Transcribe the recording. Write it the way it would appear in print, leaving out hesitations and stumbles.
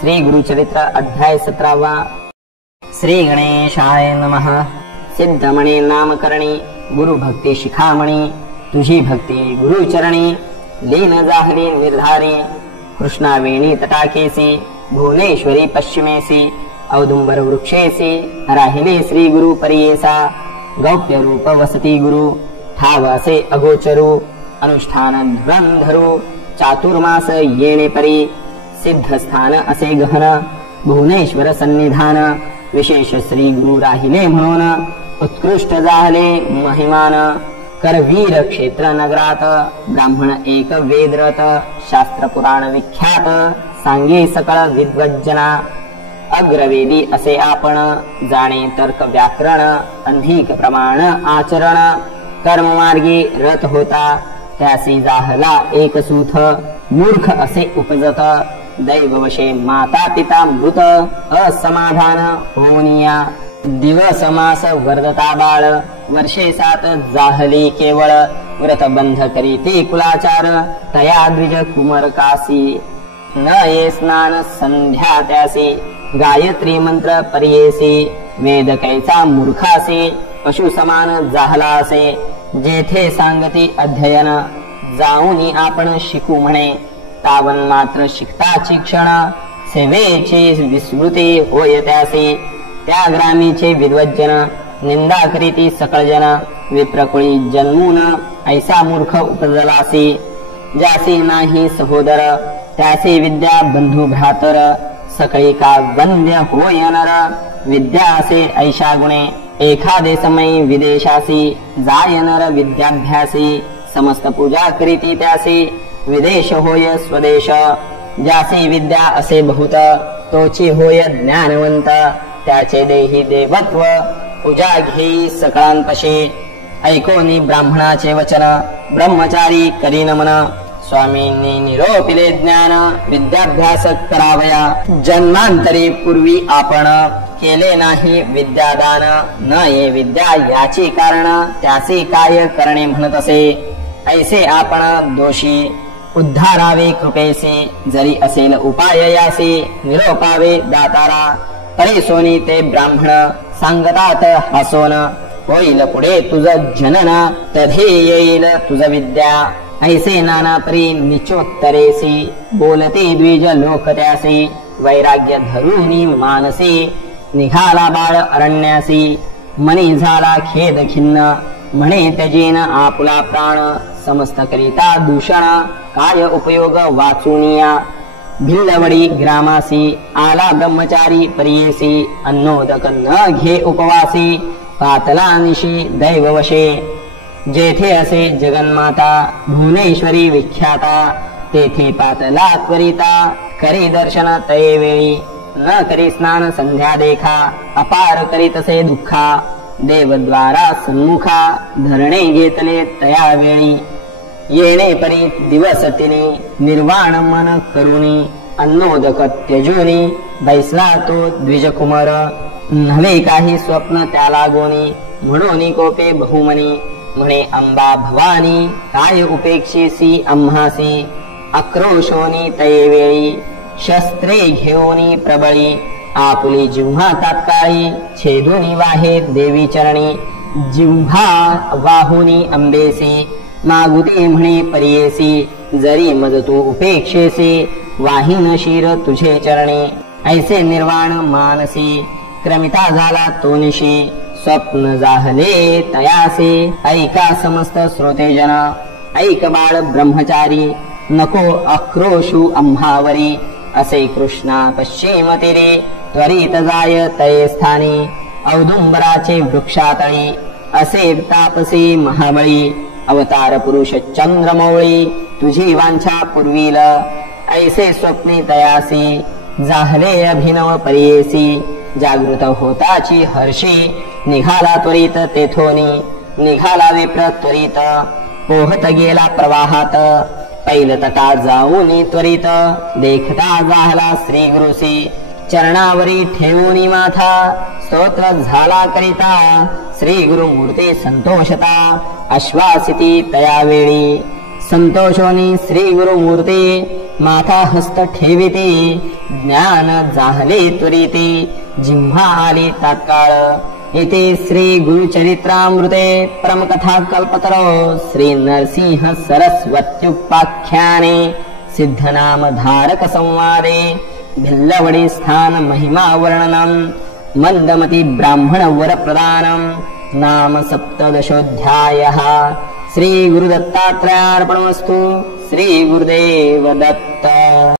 श्री गुरुचरित्र अध्याय 17वा। श्री गणेशाय नमः। सिद्धमणी नामकरणी गुरुभक्ती शिखामणी, तुझी भक्ती गुरुचरणी लीन जाहली निर्धारी। कृष्णावेणी तटाकेसी भुवनेश्वरी पश्चिमेसी, औदुंबर वृक्षेसी राहिले श्री गुरु परियेसा। गौप्य रूप वसती गुरु ठावासे अगोचरू, अनुष्ठान धरू चातुर्मास येणे परी। सिद्ध स्थान असे गहन भुवनेश्वर सन्निधान, विशेष श्री गुरु राहिले म्हणून उत्कृष्ट झाले महिमान। करवीर क्षेत्र नगरात ब्राह्मण एक वेदरत, शास्त्र पुराण विख्यात सांगे सकळ विद्वज्जना। अग्रवेदी असे आपण जाणे तर्क व्याकरण, अधिक प्रमाण आचरण। कर्ममार्गी रत होता त्यासी जाहला एक सूथ, मूर्ख असे उपजत दैववशे माता पिता मृत। असमाधान होनिया दिवस मास वर्धता बाळ, वर्षे 7 जाहली केवळ। व्रतबंध करीते कुलाचार तया द्विज कुमरकासी। न ये स्नान संध्या त्यासी, गायत्री मंत्र पर्येसी। वेद कैचा मूर्खासी पशु समान जाहला असे। जेथे सांगती अध्ययन जाऊनी आपण शिकू म्हणे। तावन मात्र शिकताची क्षण, सेवेची विस्मृती होय त्यासी। त्या ग्रामीचे विद्वज्जन निंदा करीती सकळ जन। विप्रकुळी जन्मून ऐसा मूर्ख उपजलासी। ज्यासी नाही सहोदर त्यासी विद्या बंधू भ्रातर। सकळी का वंद्य होय नर, विद्या असे ऐशा गुणे। एखादे समयी विदेशासी जाय नर विद्याभ्यासी। समस्त पूजा करीती त्यासी विदेश होय स्वदेश। ज्यासी विद्या असे बहुत तोची होय ज्ञानवंत। त्याचे देही देवत्व पूजा घेई सकळांपशी। ऐकोनी ब्राह्मणाचे वचन ब्रह्मचारी करी नमन। स्वामींनी निरोपिले ज्ञान विद्याभ्यास करावया। जन्मांतरी पूर्वी आपण केले नाही विद्यादान। न ये विद्या याची कारण त्याचे काय करणे म्हणत असे। ऐसे आपण दोषी उद्धारावे कृपेसी। जरी असेल उपाय यासी निरोपावे दातारा। परेसोनी ते ब्राह्मण सांगतात हसोन। होईल पुढे तुझ जनन तधी येईल तुझ विद्या। ऐसे नाना परी निचोत्तरेसी बोलते द्विज लोक त्यासी। वैराग्य धरुनी मानसी निघाला बाळ अरण्यासी। मनी झाला खेद खिन्न म्हणे त्यजेन आपुला प्राण। समस्त करिता दूषण काय उपयोग वाचुनिया। भिल्लवडी ग्रामासी आला ब्रह्मचारी परियेसी। अन्नोदक न घे उपवासी पातला निशी दैववशे। जेथे असे जगन्माता भुवनेश्वरी विख्याता। तेथे पातला त्वरिता करी दर्शन तये वेळी। न करी स्नान संध्या देखा अपार करीतसे दुःखा। देवद्वारा सन्मुखा धरणे घेतले तया वेळी। येणे परी दिवस तिने निर्वाण मन करुणी। अन्नोदक त्यजोनी बैसला तो द्विजकुमार। नव्हे काही स्वप्न त्याला गोनी म्हणून कोपे बहुमनी। म्हणे अंबा भवानी काय उपेक्षेसी आम्हासी। आक्रोशोनी तये वेळी शस्त्रे घेऊनी प्रबळी। आपुली जिव्हा तात्काळी छेदुनी वाहे देवी चरणी। जिव्हा वाहुनी अंबेसी मागुती म्हणे परियेसी। जरी मज तू उपेक्षेसी वाहीन शिर तुझे चरणी। ऐसे निर्वाण मानसी क्रमिता झाला तो निशी। स्वप्न जाहले तयासे ऐका समस्त श्रोतेजन। ऐक बाळ ब्रह्मचारी नको आक्रोशू आम्हावरी। असे कृष्णा पश्चिम तीरे त्वरित जाय तये स्थानी। औदुंबराचे वृक्षातळी असे तापसी महाबळी। अवतार पुरुष चंद्रमौळी तुझी वांछा पुरविल। ऐसे स्वप्ने तयासी जाहले अभिनव परियेसी। जागृत होताची हर्षी निघाला त्वरित तेथोनी। निघाला विप्र त्वरित पोहत गेला प्रवाहात। पैल तटा जाऊनी त्वरित देखता जाहला श्री गुरुसी। चरणावरी ठेवूनी माथा स्तोत्र झाला करिता। श्री गुरु मूर्ती संतोषता आश्वासिती तया वेळी। संतोषोनी श्री गुरु मूर्ती माथा हस्त ठेविते ज्ञान जाहले त्वरिते जिम्हा आली तात्काळ येथे श्री गुरुचरित्रामृते परमकथा कल्पतरो श्री नरसिंह सरस्वत्युपाख्याने सिद्धनाम धारक संवादे भिल्लवडी स्थान महिमा वर्णनम मंदमती ब्राह्मण वर प्रदानम नाम सप्तदशोऽध्यायः। श्री गुरुदत्तात्रेयार्पणमस्तु। श्री गुरुदेव दत्त।